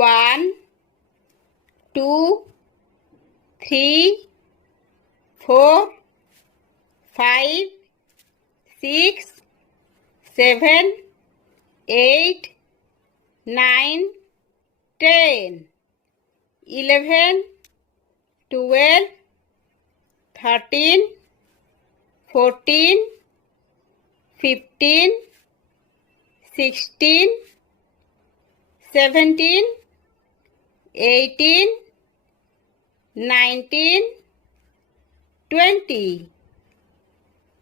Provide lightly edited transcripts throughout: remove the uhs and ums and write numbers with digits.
1 2 3 4 5 6 7 8 9 10 11 12 13 14 15 16 17 18 19 20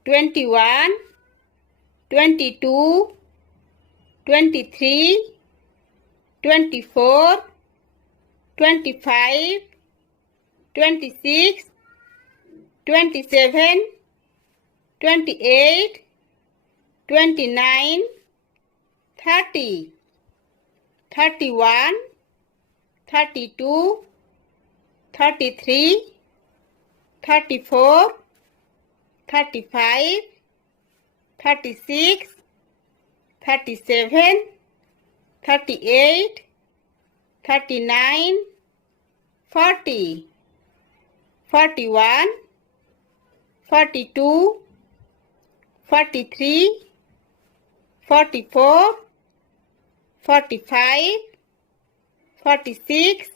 21 22 23 24 25 26 27 28 29 30 31 32 33 34 35 36 37 38 39 40 41 42 43 44 45 46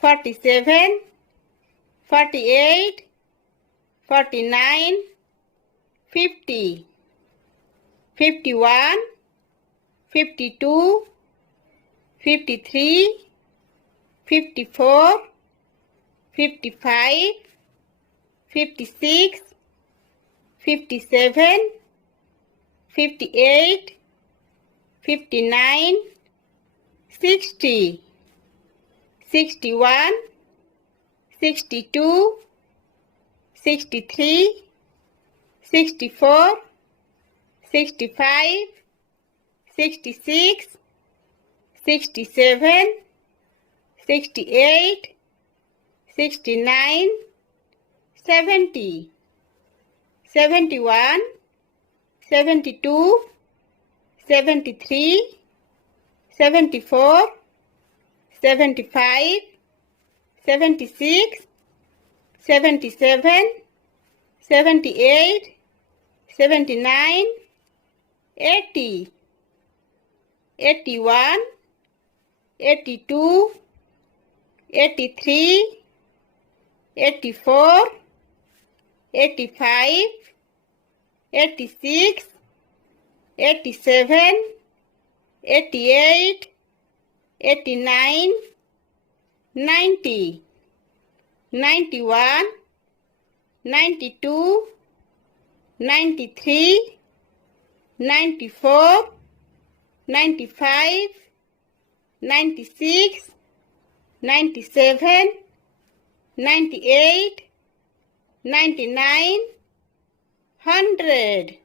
47 48 49 50 51 52 53 54 55 56 57 58 59 60 61 62 63 64 65 66 67 68 69 70 71 72 73 74 75 76 77 78 79 80 81 82 83 84 85 86 87 88 89 90 91 92 93 94 95 96 97 98 99 100